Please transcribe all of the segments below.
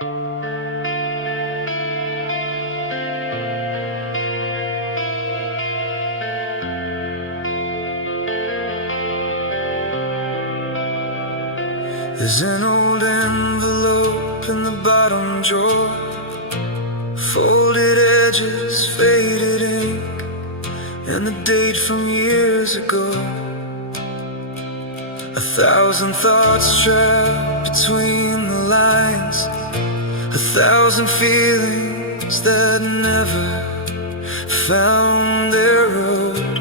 There's an old envelope in the bottom drawer, folded edges, faded ink, and the date from years ago. 1,000 thoughts trapped between the lines, 1,000 feelings that never found their road.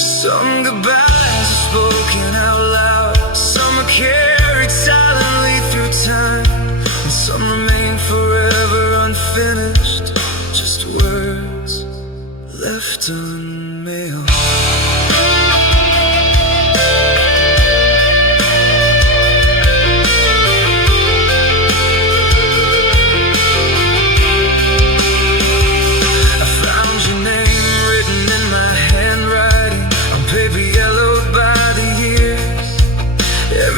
Some goodbyes are spoken out loud, some are carried silently through time, and some remain forever unfinished, just words left unmailed.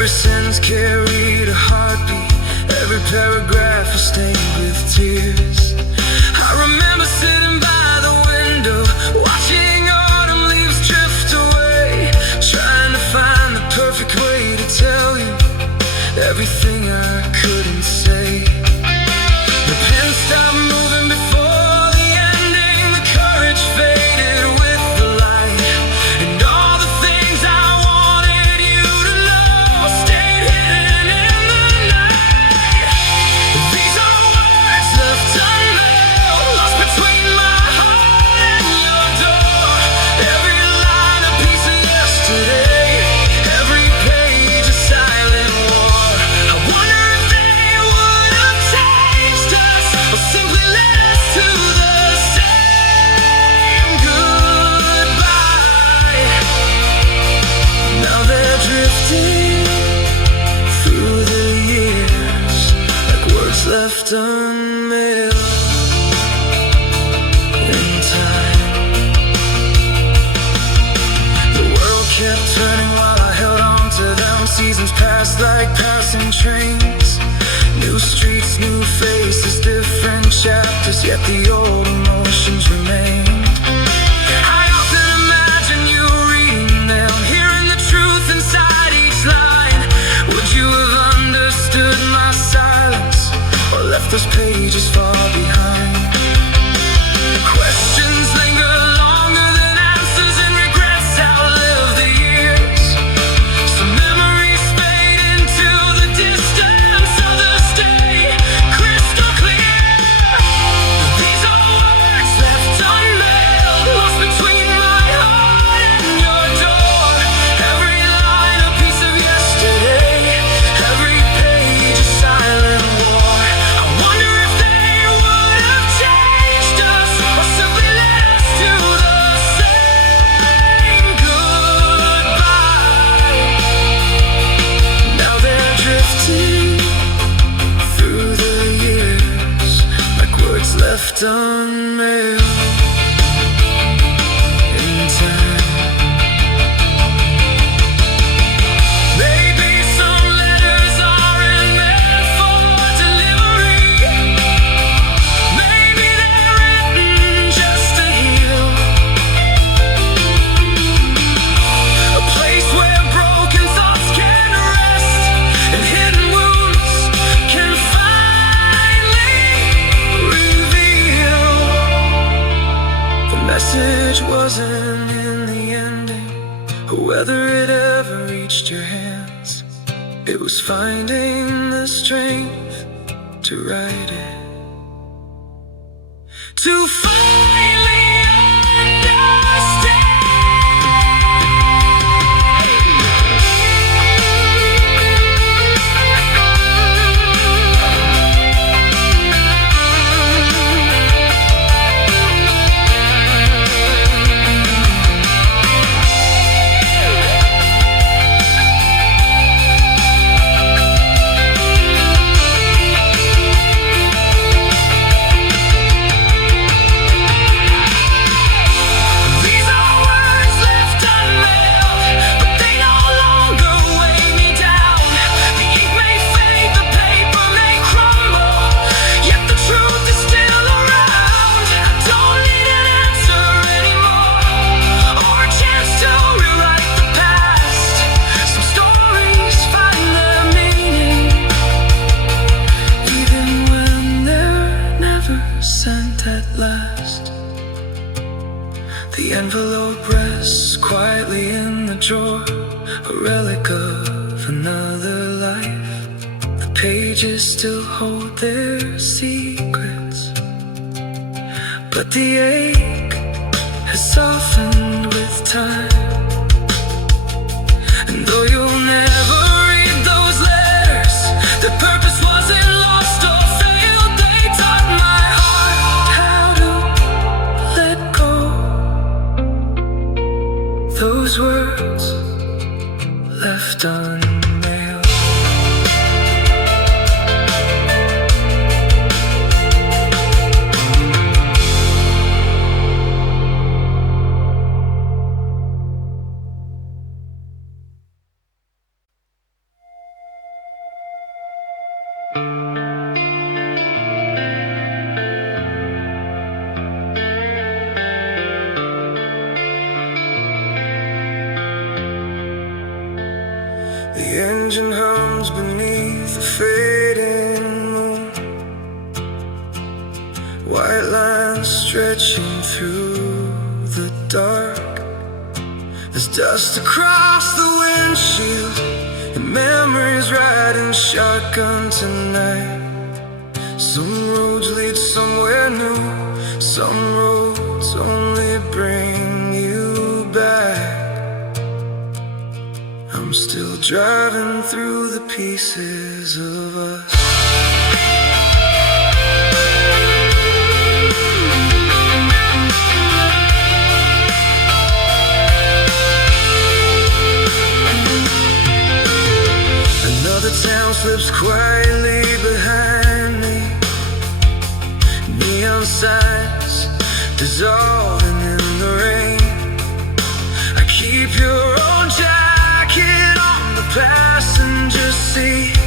Sentence carried a heartbeat, every paragraph was stained with tears. I remember sitting by the window, watching autumn leaves drift away, trying to find the perfect way to tell you everything I couldn't say. The pen stopped moving before the ending, the courage faded with the light, and all the things I wanted you to know stayed hidden in the night. These are words left unmailed, lost between my heart and your door. Every line a piece of yesterday, every page a silent war. I wonder if they would have changed us, or simply led us to the same goodbye. Now they're drifting through the years like words left unmailed in time. The world kept turning while I held on to them. Seasons passed like passing trains, new streets, new faces, different chapters, yet the old emotions remain. I often imagine you reading them, hearing the truth inside each line. Would you have understood my silence, or left those pages far behind? Questions linger longer than answers, and regrets outlive the years. Some memories fade into the distance, others stay crystal clear. These are words left unmailed, lost between my heart and your door. Every line a piece of yesterday, every page a silent war. I wonder if they would have changed us, or simply led us to the same goodbye. Now they're drifting through the years like words left unmailed in time. Maybe some letters aren't meant for delivery. Maybe they're written just to heal, a place where broken thoughts can rest, and hidden wounds can finally reveal. The message wasn't in the ending, or whether it ever reached your hands. It was finding the strength to write it, to finally understand. another life. The pages still hold their secrets, but the ache has softened with time. And though you'll never read those letters, the purpose wasn't lost or failed. They taught my heart how to let go. Those words left unmailed. The engine hums beneath the fading moon, white lines stretching through the dark. There's dust across the windshield, and memories riding shotgun tonight. Some roads lead somewhere new, some roads only bring you back. I'm still driving through the pieces of us. Another town slips quietly behind me, neon signs dissolving in the rain. I keep your own jacket on the passenger seat,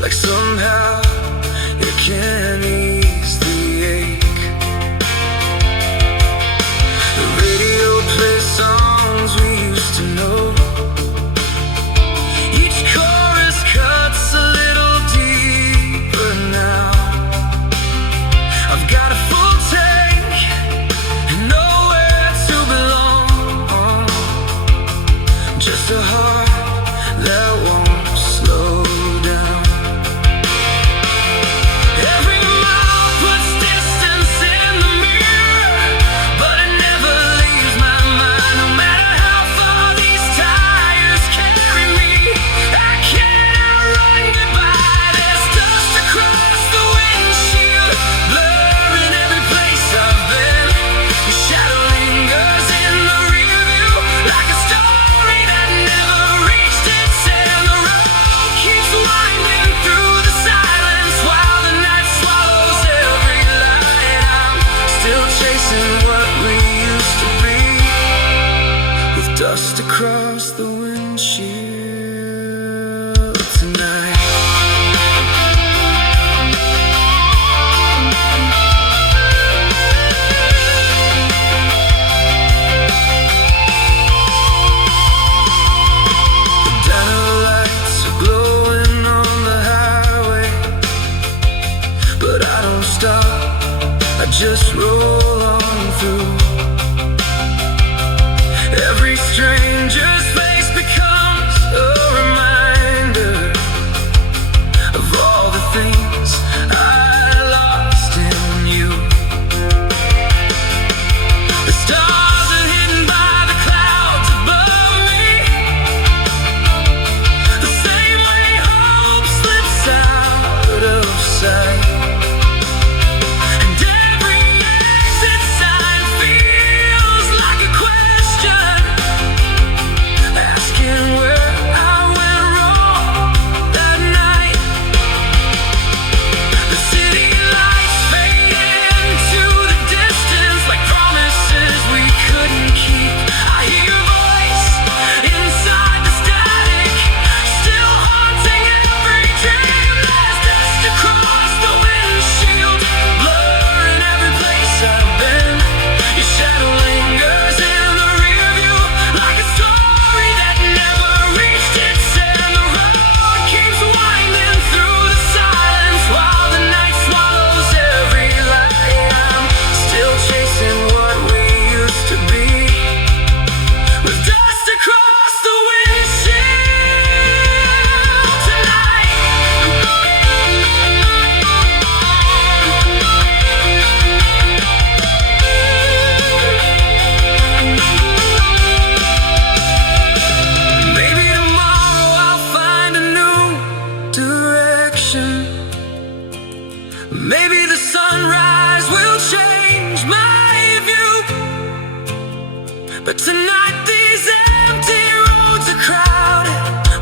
like somehow it can ease the ache. The radio plays songs we used to know. Each chorus cuts a little deeper now. I've got a full tank and nowhere to belong. Just a heart that won't slow down. Every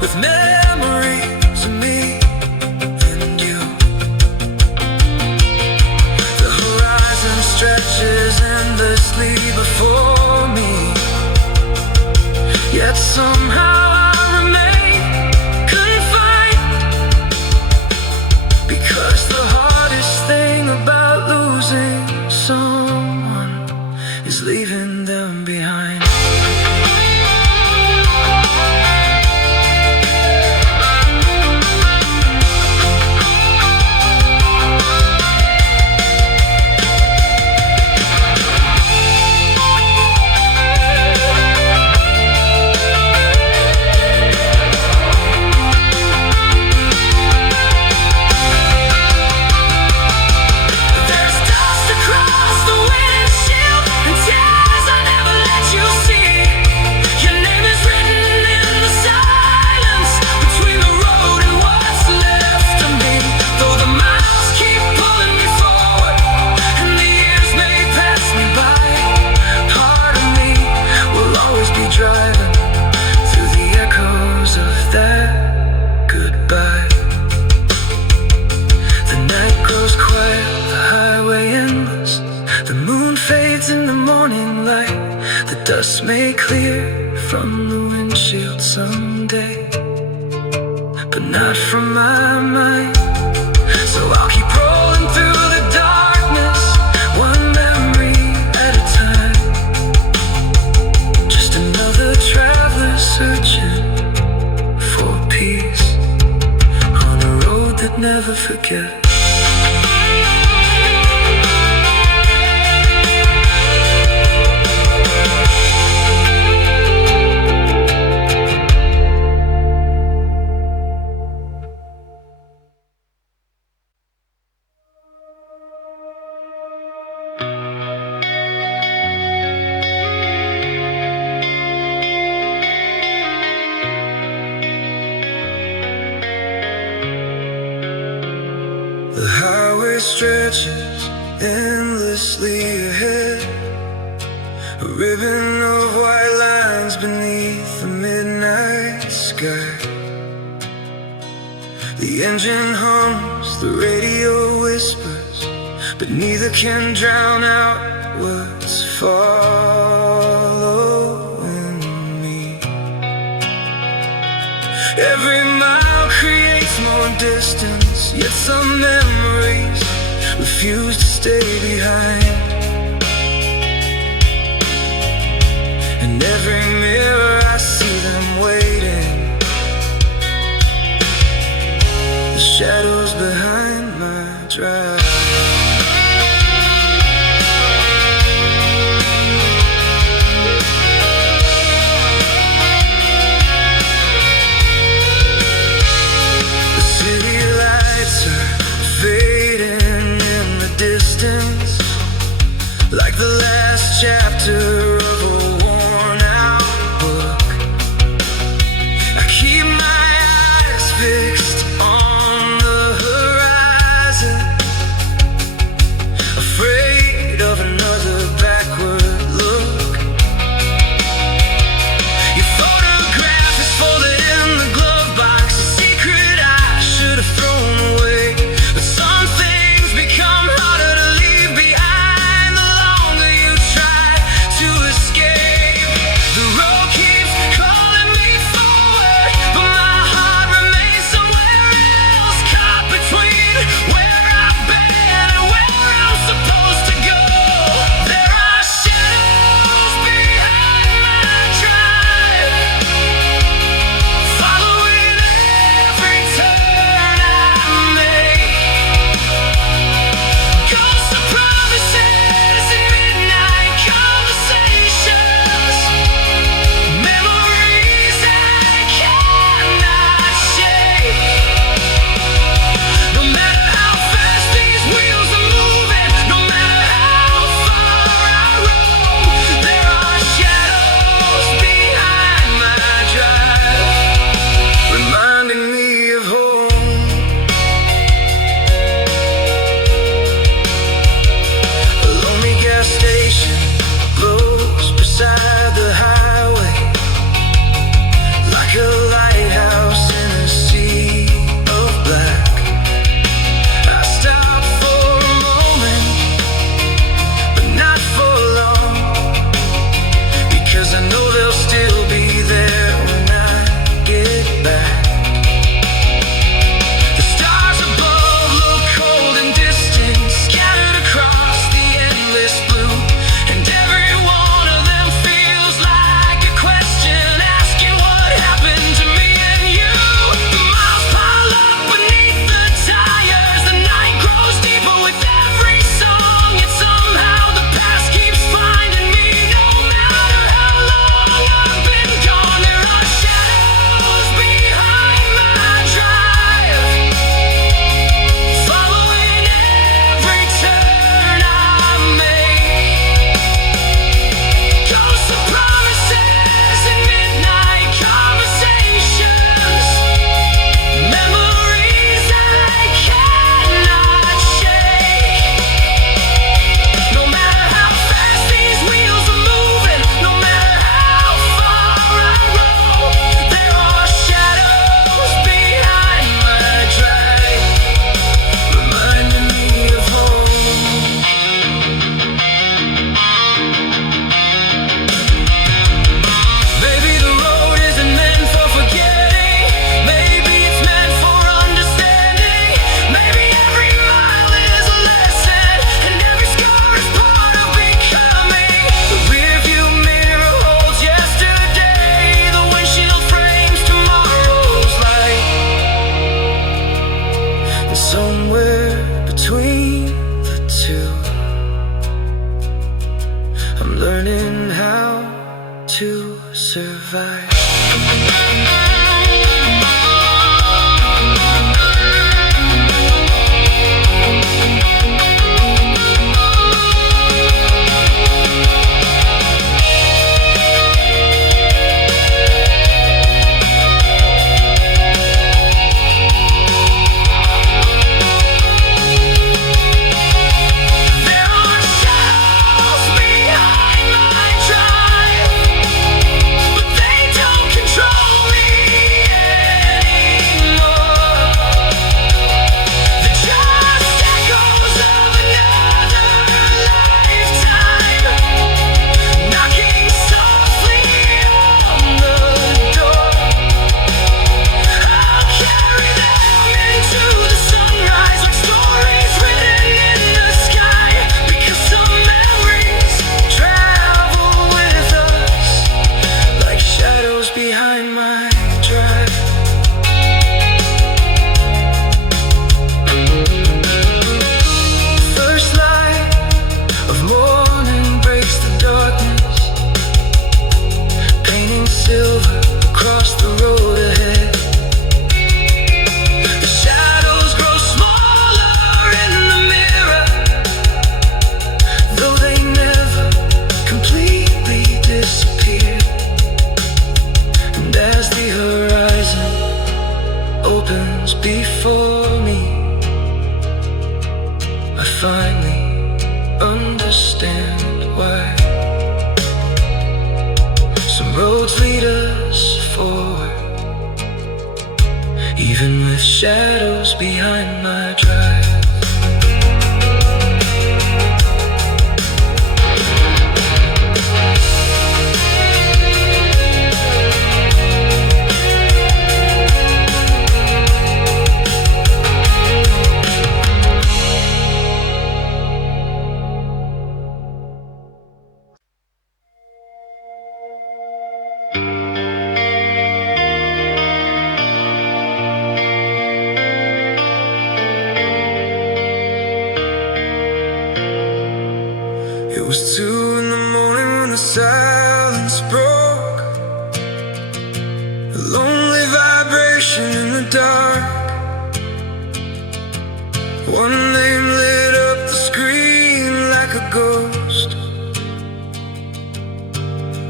with memories of me and you. The horizon stretches endlessly before me, yet somehow I remain confined, because the hardest thing about losing someone is leaving them behind. Driving through the echoes of that goodbye. The night grows quiet, the highway endless. The moon fades in the morning light. The dust may clear from the windshield someday, but not from my mind. So I'll keep rolling through the darkness, one memory at a time. Just another traveler searching for peace on a road that never forgets. The highway stretches endlessly ahead, a ribbon of white lines beneath the midnight sky. The engine hums, the radio whispers, but neither can drown out what's following me. Every mile creates more distance, yet some memories refuse to stay behind. In every mirror I see them waiting, the shadows behind my drive. Fading in the distance, like the last chapter of a worn-out book. I keep my eyes fixed on the horizon, afraid of another backward look. Your photograph is folded in the glove box, a secret I should have thrown away. Some things become harder to leave behind the longer you try to even with shadows behind my drive. It was 2 in the morning when the silence broke, a lonely vibration in the dark. One name lit up the screen like a ghost,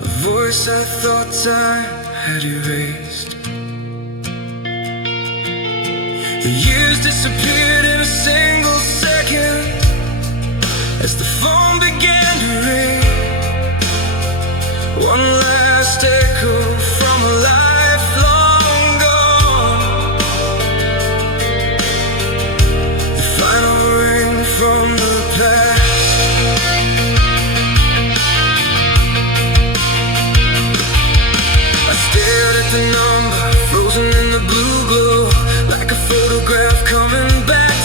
a voice I thought time had erased. The years disappeared in a single second as the phone began to ring. One last echo from a life long gone, the final ring from the past. I stared at the number, frozen in the blue glow, like a photograph coming back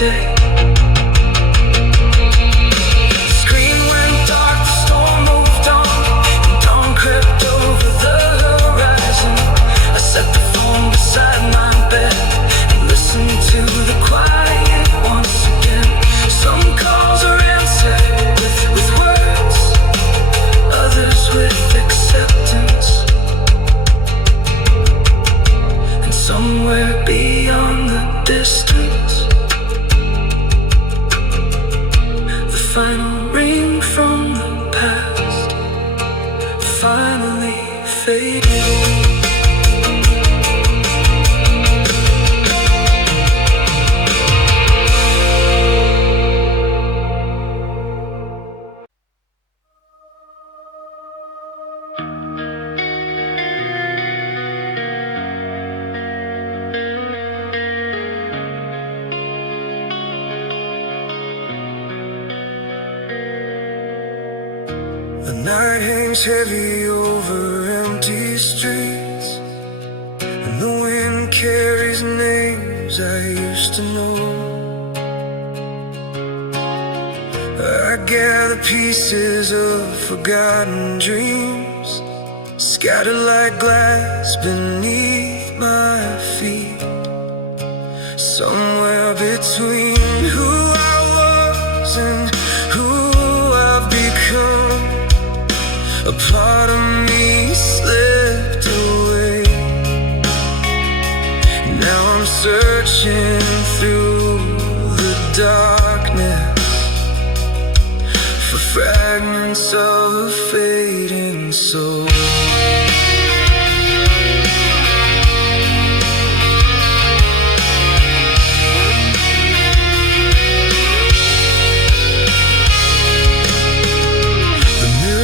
day. The screen went dark, the storm moved on, and dawn crept over the horizon. I set the phone beside my bed and listened to the quiet once again. Some calls are answered with words, others with acceptance. And somewhere beyond the distance, the final ring from the past finally faded. The night hangs heavy over empty streets, and the wind carries names I used to know. I gather pieces of forgotten dreams, scattered like glass beneath my feet. Somewhere between who I was and who I've become, a part of me slipped away. Now I'm searching through the darkness for fragments of a fading soul.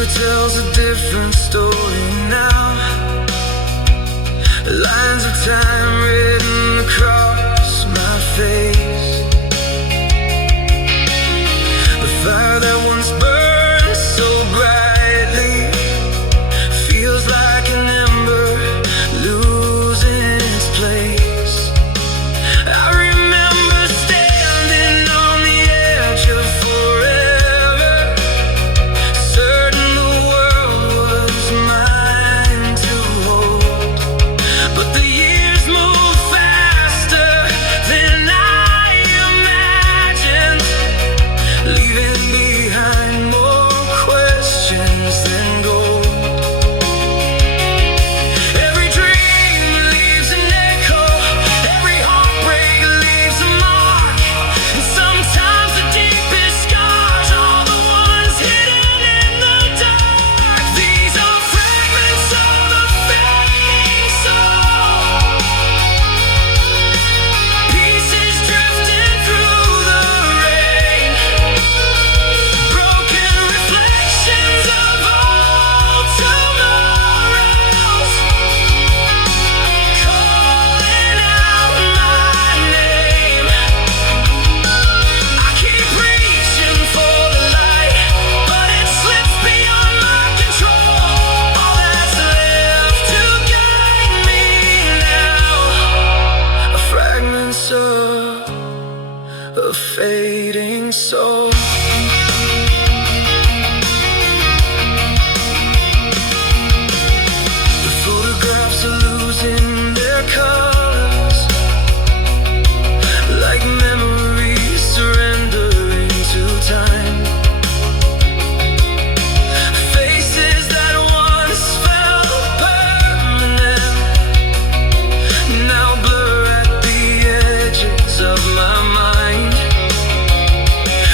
Tells a different story now. Lines of time written across my face. The fire that once burned so brightly feels like an ember losing its place. I remember standing on the edge of forever, certain the world was mine to hold. But the years move faster than I imagined, leaving behind more questions than gold. Every dream leaves an echo, every heartbreak leaves a mark, and sometimes the deepest scars are the ones hidden in the dark. These are fragments of a fading soul, pieces drifting through the rain, broken reflections of old tomorrows, calling out my name. I keep reaching for the light, but it slips beyond my control. All that's left to guide me now are fragments of a fading soul. The photographs are losing their colors, like memories surrendering to time. Faces that once felt permanent now blur at the edges of my mind.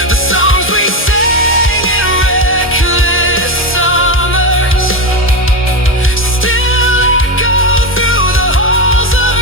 The songs we sang in reckless summers still echo through the halls of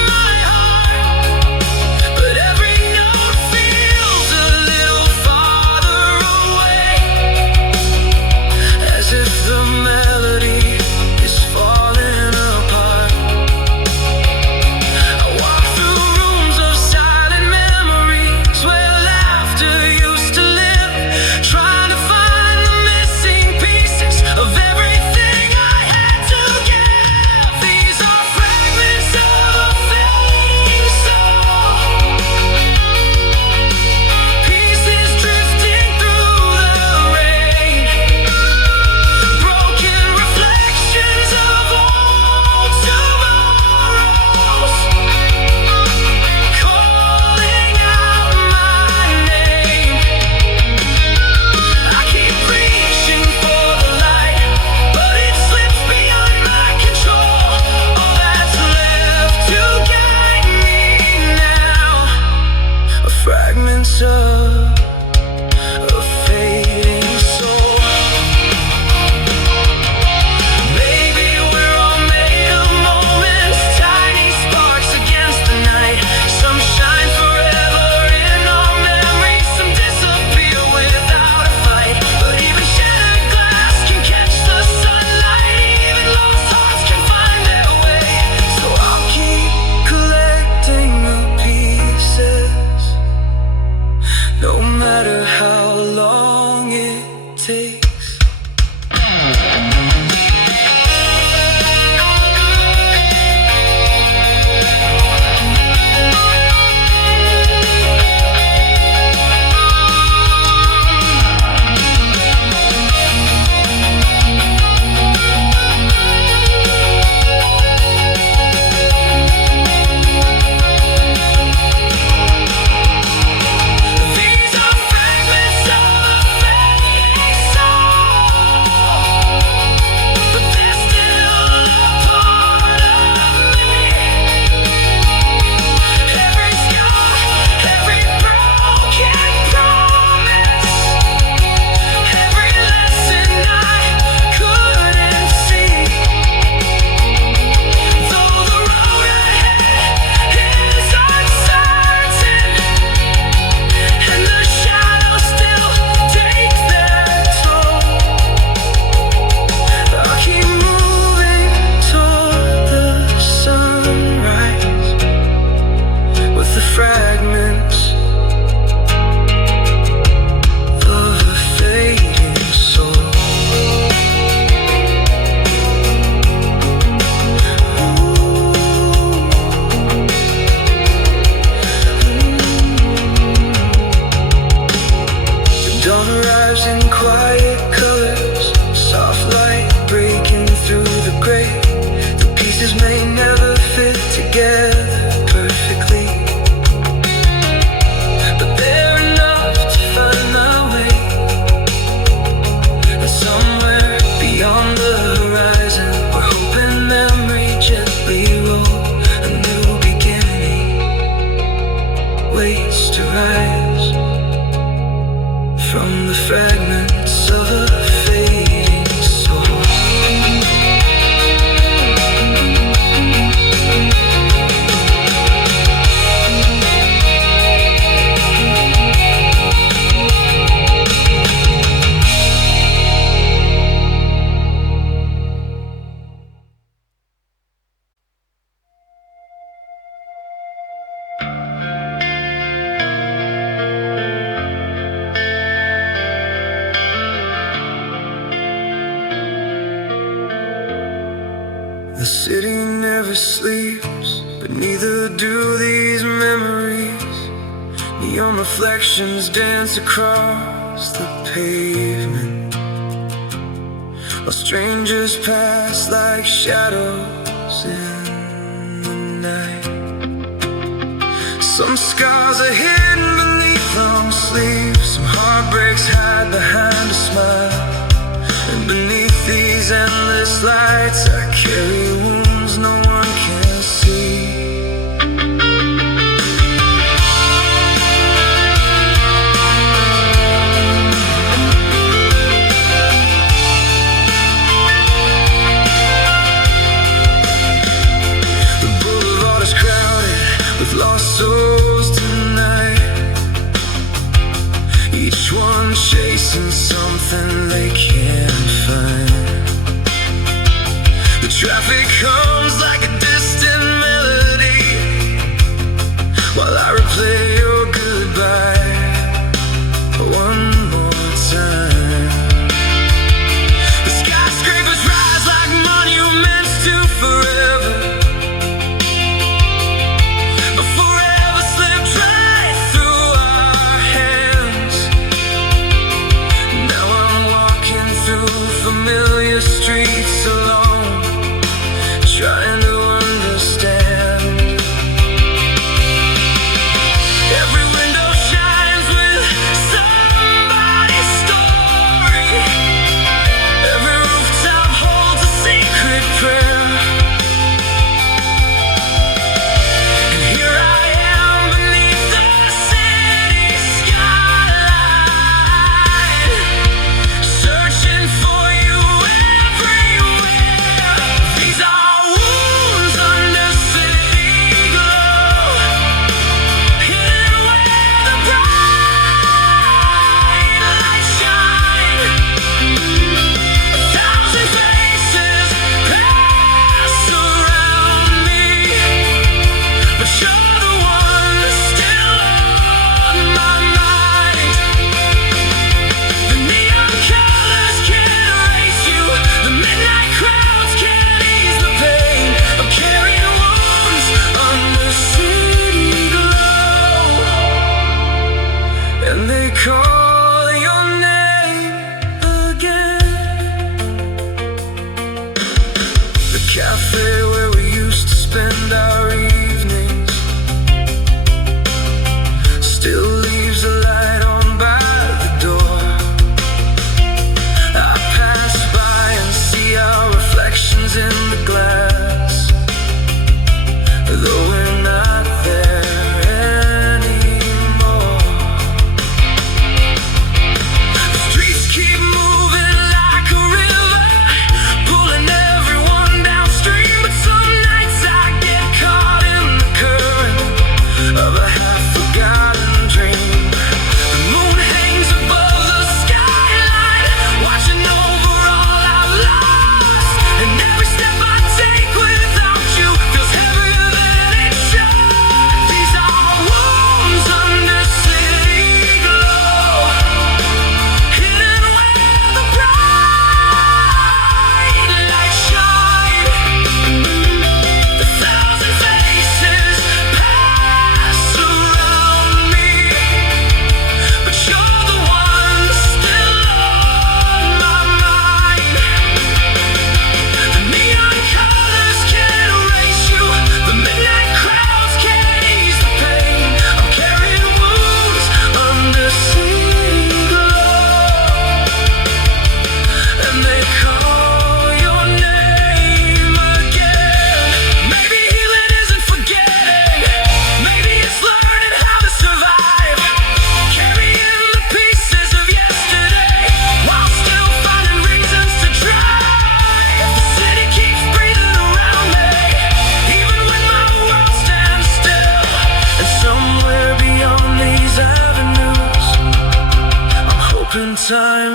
waits to rise from the fragments of a fading soul. The city never sleeps, but neither do these memories. Neon reflections dance across the pavement, while strangers pass like shadows in the night. Some scars are hidden beneath long sleeves, some heartbreaks hide behind a smile. And beneath these endless lights I carry wounds no one can see. The boulevard is crowded with lost souls tonight, each one chasing something they can't find. The traffic hums like a distant melody while I replay your goodbye one more time. The skyscrapers rise like monuments to forever, but forever slipped right through our hands. Now I'm walking through familiar streets alone,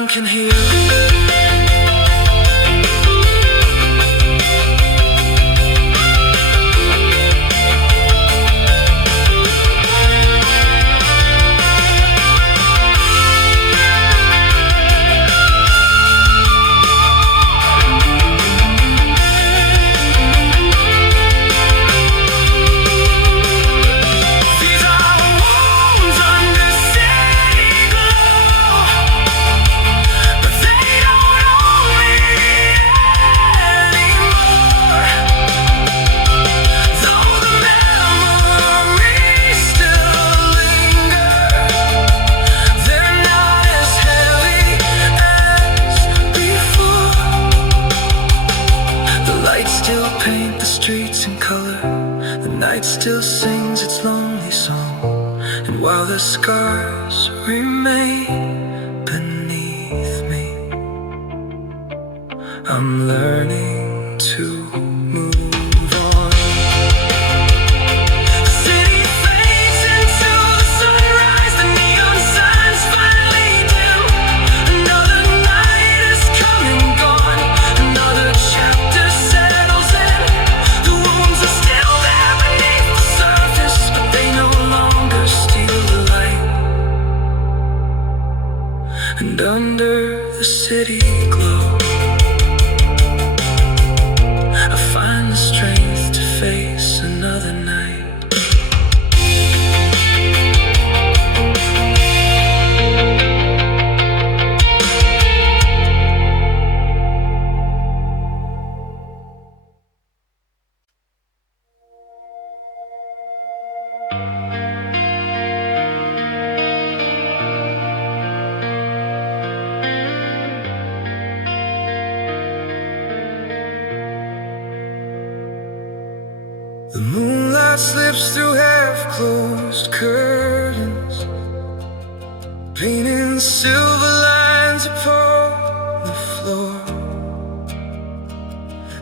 time can heal. Still sings its lonely song, and while the scars remain beneath me, I'm learning to move on. The city fades into the sunrise, the neon signs finally dim. Another night is come and gone, another chapter settles in. The wounds are still there beneath the surface, but they no longer steal the light. And under the city glow, I find the strength to face another night. The moonlight slips through half-closed curtains, painting silver lines upon the floor.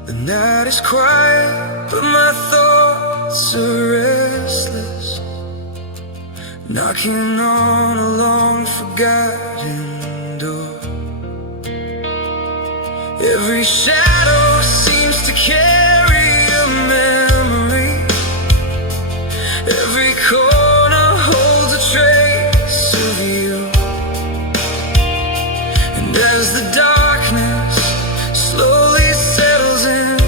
The night is quiet, but my thoughts are restless, knocking on a long-forgotten door. Every shadow seems to carry a memory. Every corner holds a trace of you. And as the darkness slowly settles in,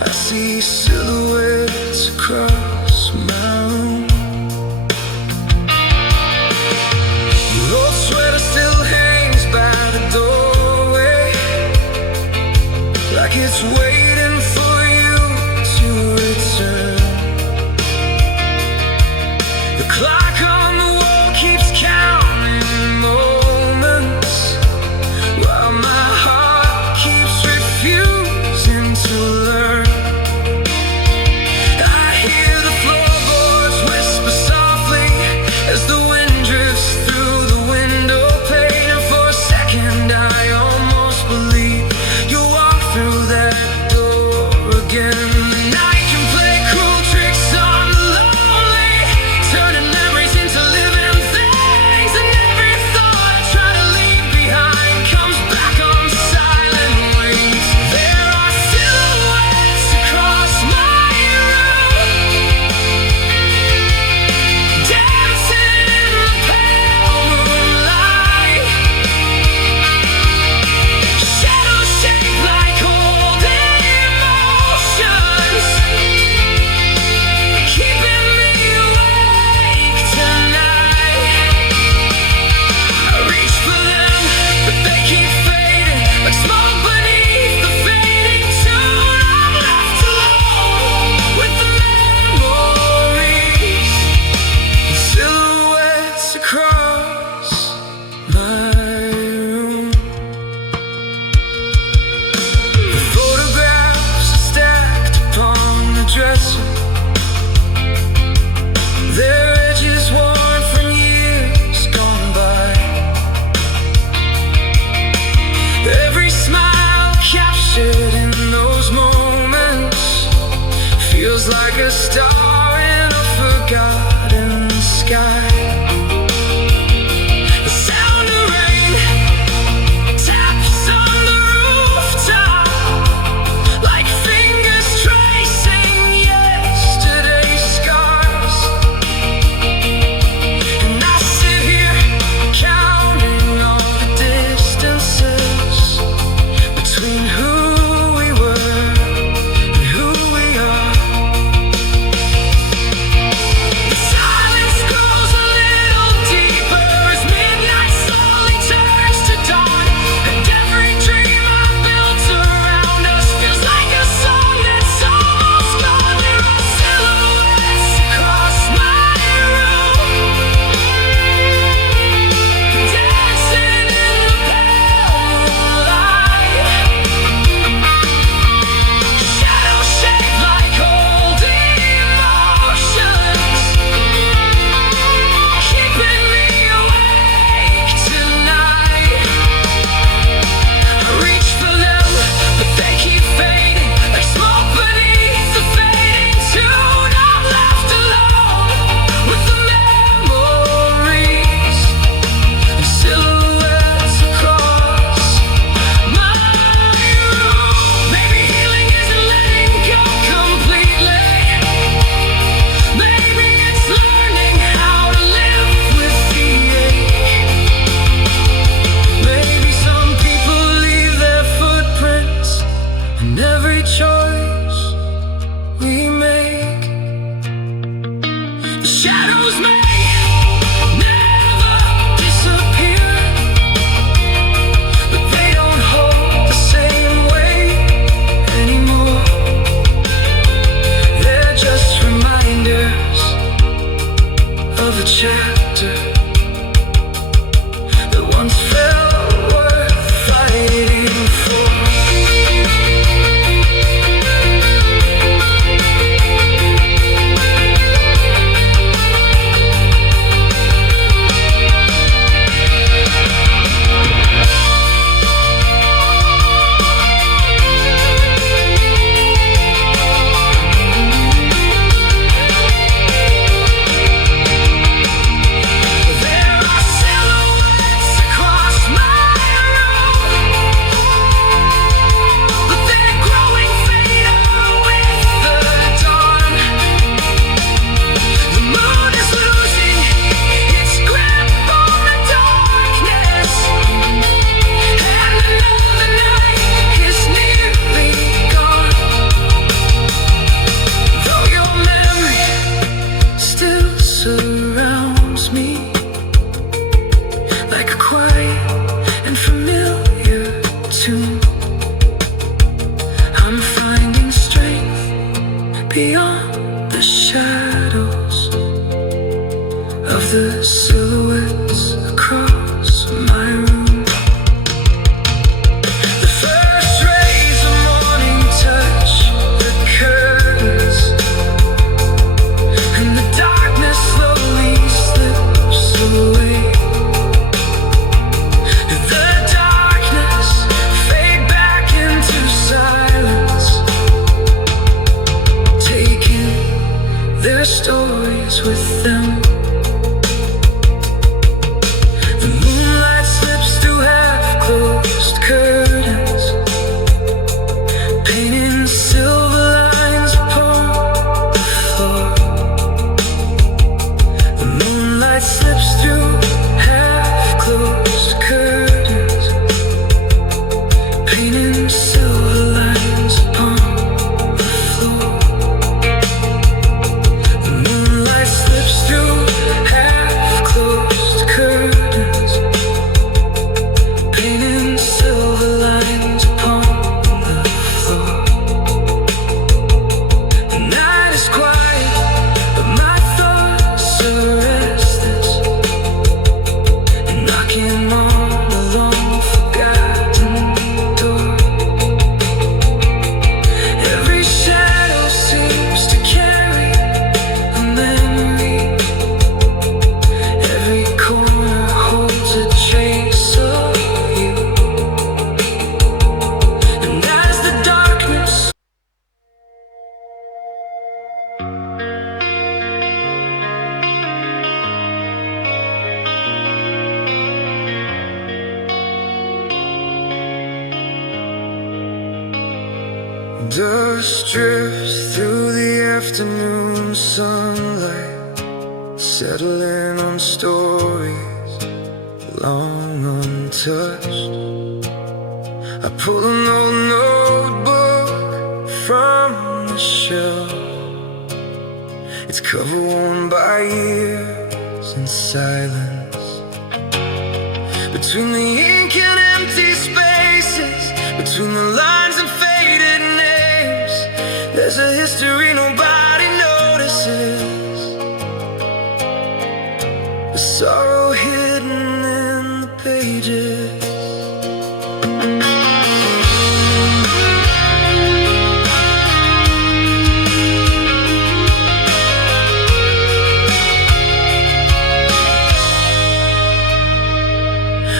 I see silhouettes across my room. Your old sweater still hangs by the doorway, like it's waiting for you to return. The clock on the wall keeps counting moments, while my heart keeps refusing to learn. I hear the floorboards whisper softly as the wind drifts through the window pane, and for a second I almost believe you'll walk through that door again. The night can play cruel tricks on the lonely, turning memories into living things, and every thought I try to leave behind comes back on silent wings. There are silhouettes across my room, dancing in the pale moonlight. Shadows shaped like old emotions, keeping me awake tonight. I reach for them, but they keep fading like smoke beneath the fading tune. I'm left alone with the memories, silhouettes across my room. The photographs are stacked upon the dresser, their edges worn from years gone by. Every smile captured in those moments feels like a star in a forgotten sky. The sound of chapter that once felt worth fighting for. Surrounds me like a quiet and familiar tune. I'm finding strength beyond the shadows of the silhouettes across my room. The first rays of morning touch the curtains, and the darkness slowly slips away. The darkness fade back into silence, taking their stories with them. The moonlight slips through half-closed curtains, painting silver lines upon the floor. Slips through half-closed curtains, painting silver lines upon the floor. The moonlight slips through half-closed curtains, painting silver lines upon the floor. The night is quiet, but my thoughts are restless, knocking on a long forgotten door. Every shadow seems to carry a memory. Every corner holds a trace of you. And as the darkness dust drifts through the afternoon sunlight, settling on stories long untouched. I pull an old notebook from the shelf. Its cover worn by years in silence. Between the ink and empty spaces, between the lines and faded names, there's a history nobody notices. The sorrow hidden in the pages.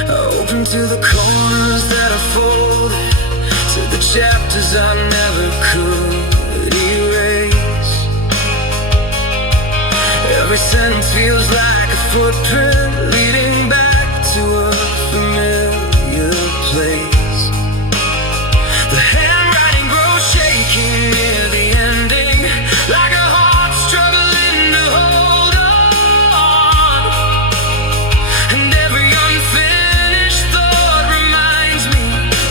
I open to the corners that are folded, to the chapters I never could erase. Every sentence feels like a footprint leading back to a familiar place. The handwriting grows shaky near the ending, like a heart struggling to hold on. And every unfinished thought reminds me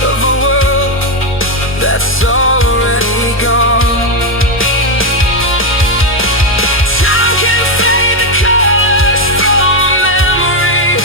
of a world that's already gone. Time can fade the colors from memory,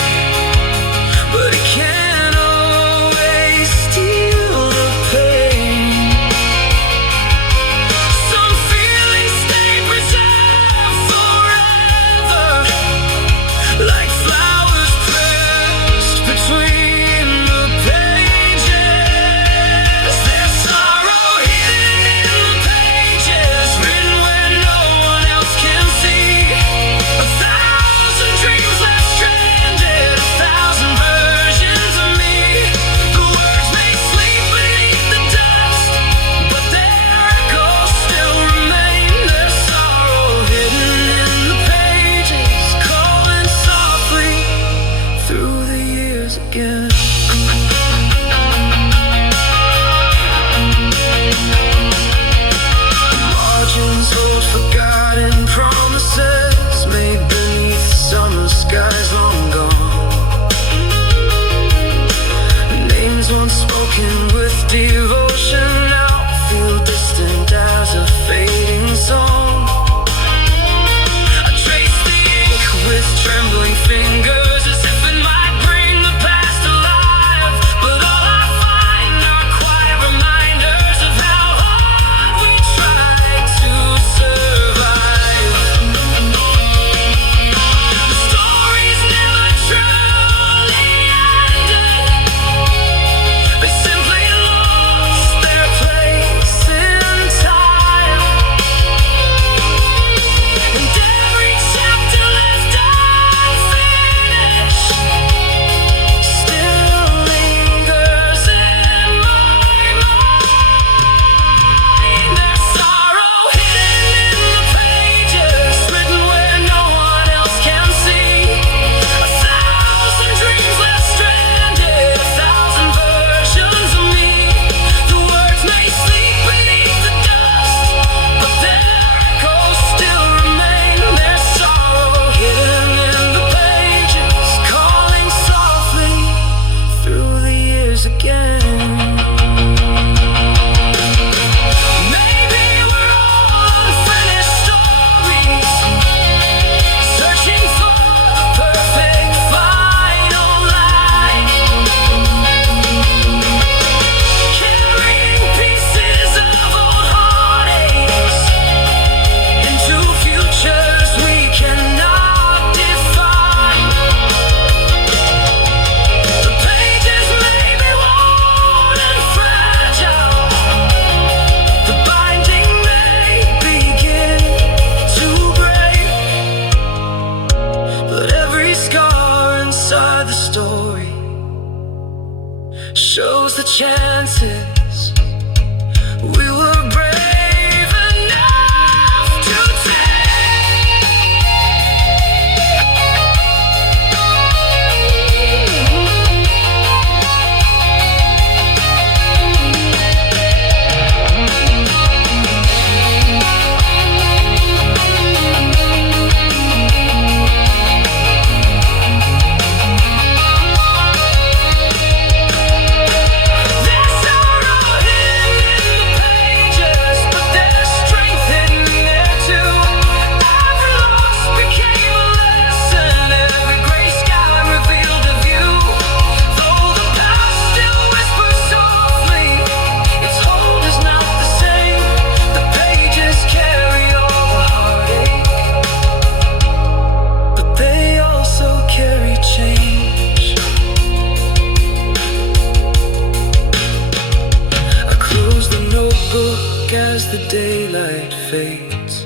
fades,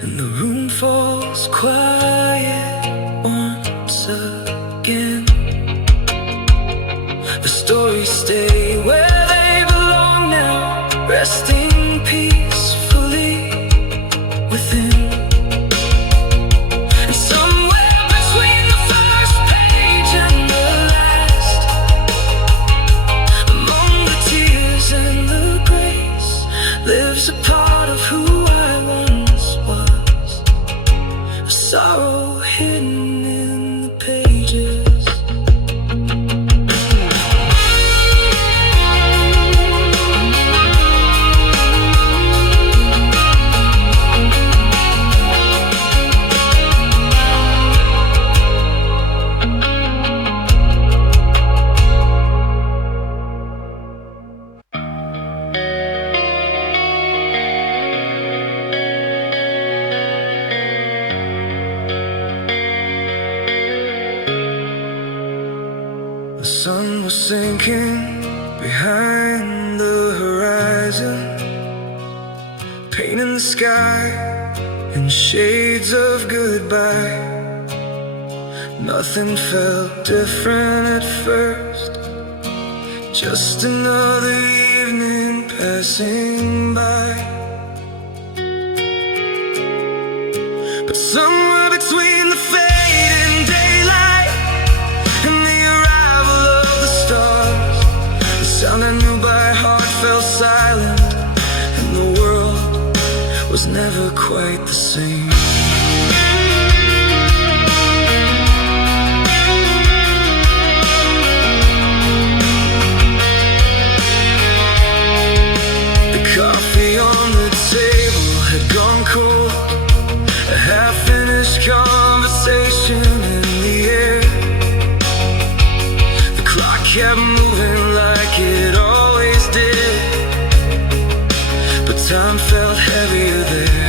and the room falls quiet once again. The stories stay where they belong now, resting peacefully within. And somewhere between the first page and the last, among the tears and the grace, lives a part of who I once was, a sorrow hidden in the pages. The sun was sinking behind the horizon, painting the sky in shades of goodbye. Nothing felt different at first, just another evening passing by. But somewhere between the fading daylight and the arrival of the stars, the sound I knew by heart fell silent, and the world was never quite the same. The coffee on the table had gone cold, a half-finished conversation in the air. The clock kept moving like it always did, but time felt heavier there.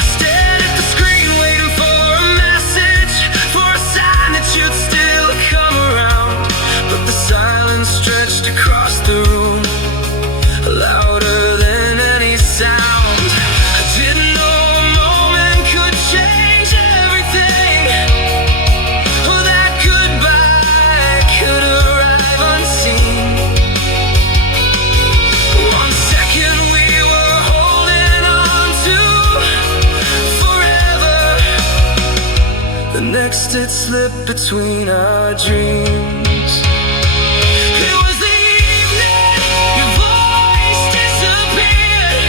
I stared at the screen waiting for a message, for a sign that you'd still come around. But the silence stretched across the room, louder than any sound. I didn't know a moment could change everything, or that goodbye could arrive unseen. One second we were holding on to forever, the next it slipped between our dreams. It was the evening your voice disappeared,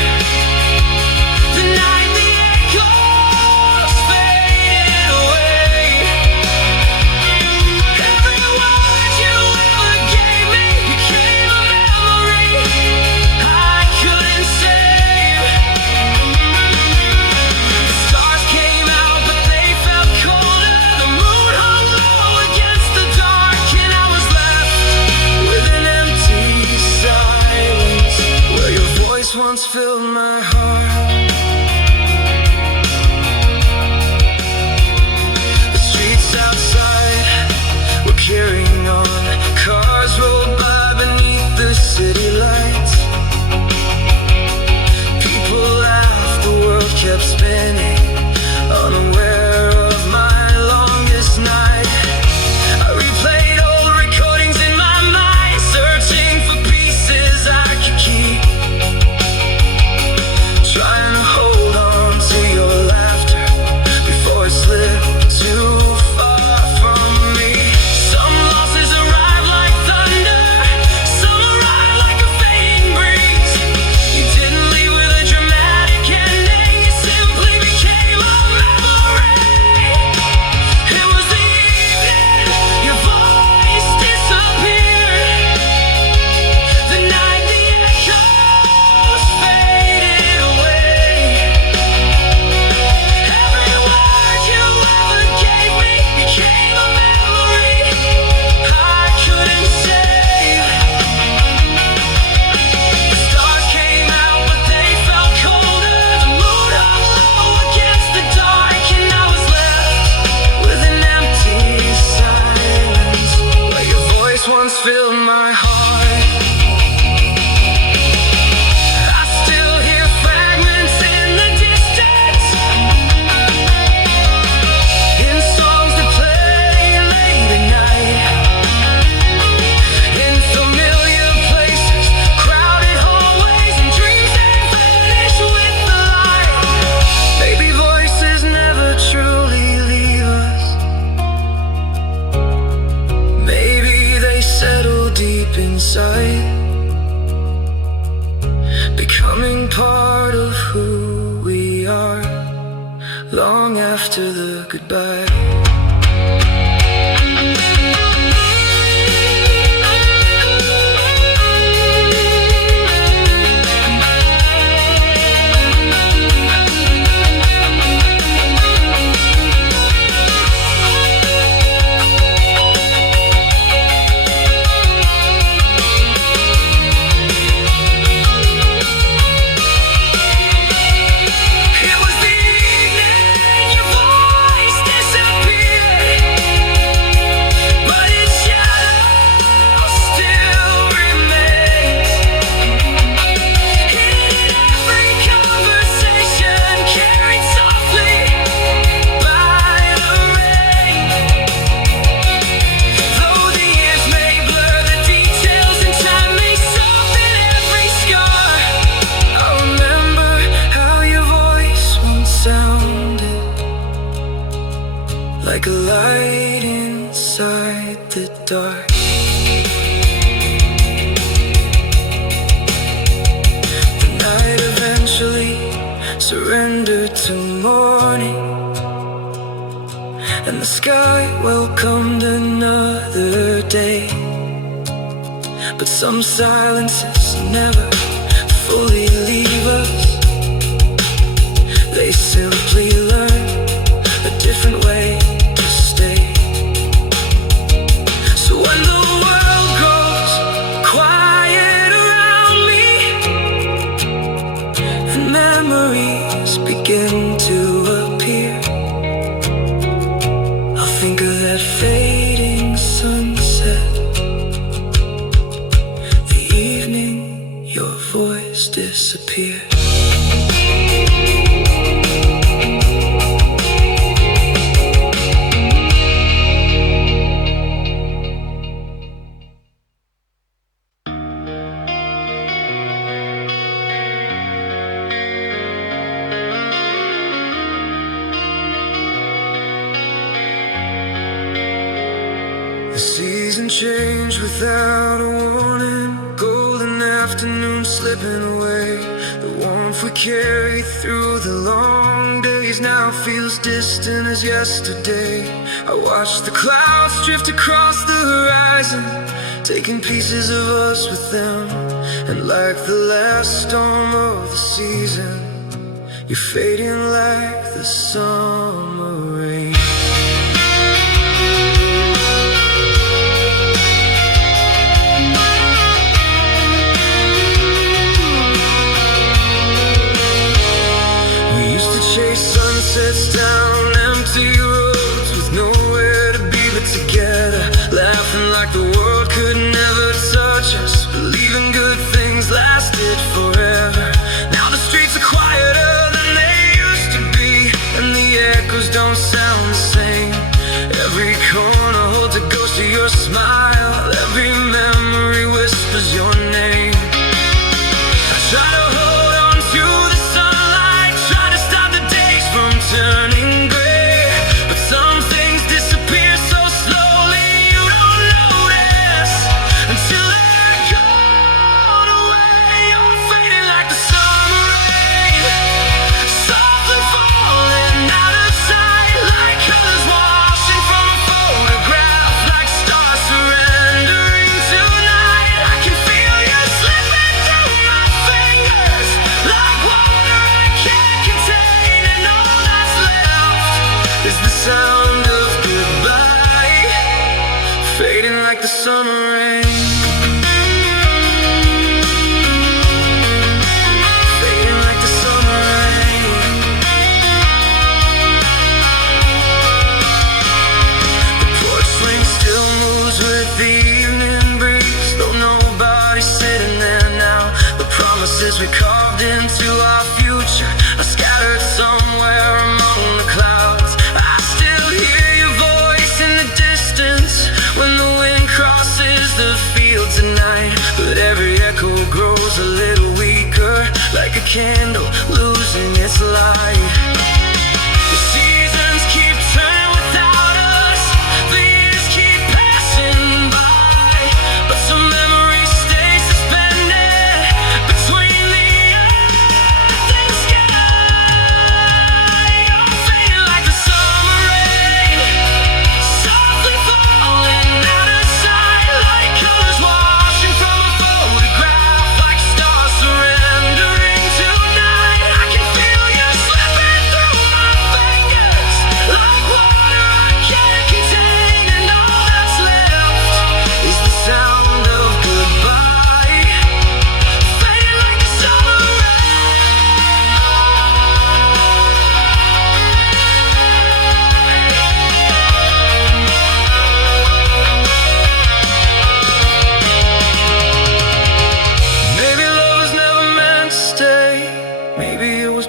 the night the echoes faded away. Every word you ever gave me became a memory I couldn't save. The stars came out, but they felt colder. The moon hung low against the dark, and I was left with an empty silence where your voice once filled my heart. The streets outside were carrying on, cars rolled by beneath the city lights. People laughed, the world kept spinning, unaware of my longest night. I replayed old recordings in my mind, searching for pieces I could keep, trying to hold on to your laughter before it slipped too far from me. Some losses arrive like thunder, some arrive like a fading breeze. You didn't leave with a dramatic ending, you simply became long after the goodbye. Like a light inside the dark. The night eventually surrendered to morning, and the sky welcomed another day. But some silences never fully leave us. They simply learn a different way. So when the world goes quiet around me and memories begin to appear, I'll think of that fading sunset, the evening your voice disappeared. The season changed without a warning. Golden afternoon slipping away. The warmth we carried through the long days now feels distant as yesterday. I watch the clouds drift across the horizon, taking pieces of us with them. And like the last storm of the season, you're fading like the summer rain. Chase sunsets down empty roads with nowhere to be but together, laughing like the world could never touch us, believing good things lasted forever. Now the streets are quieter than they used to be, and the echoes don't sound the same. Every corner holds a ghost of your smile, every memory whispers your name. I try to hold on to the sunlight, try to stop the days from turning gray, but some things disappear so slowly you don't notice until they're gone away. You're fading like the summer rain, softly falling out of sight, like colors washing from a photograph, like stars surrendering tonight. I can feel you slipping through my fingers, like water I can't contain, and all that's left is the sound of goodbye, fading like the summer rain. Fading like the summer rain. The porch swing still moves with the evening breeze, though nobody's sitting there now. The promises we carved into our future are scattered somewhere among the clouds. I still hear your voice in the distance when the wind crosses the fields at night, but every echo grows a little weaker, like a candle losing its light. The seasons keep turning without us, the years keep passing by, but some memories stay suspended between the earth and sky. You're fading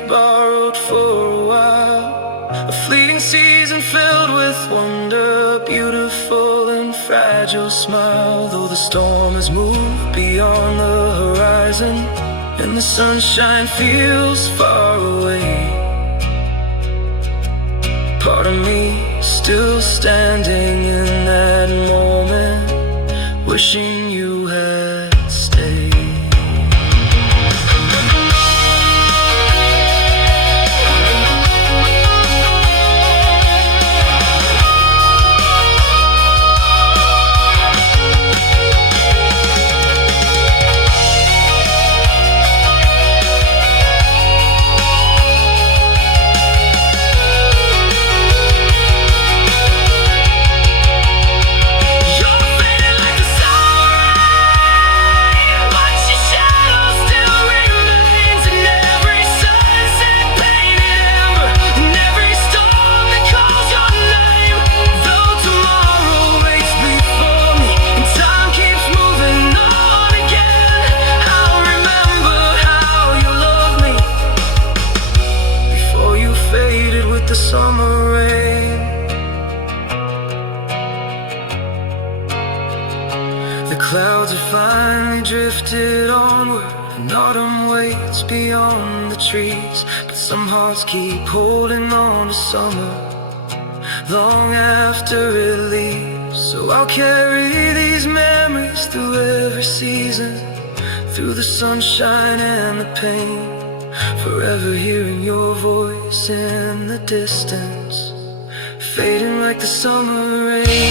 borrowed for a while. A fleeting season filled with wonder, beautiful and fragile smile. Though the storm has moved beyond the horizon and the sunshine feels far away, part of me still standing in that moment, wishing you had stayed. The summer rain, the clouds have finally drifted onward, and autumn waits beyond the trees. But some hearts keep holding on to summer long after it leaves. So I'll carry these memories through every season, through the sunshine and the pain, forever hearing your voice in the distance, fading like the summer rain.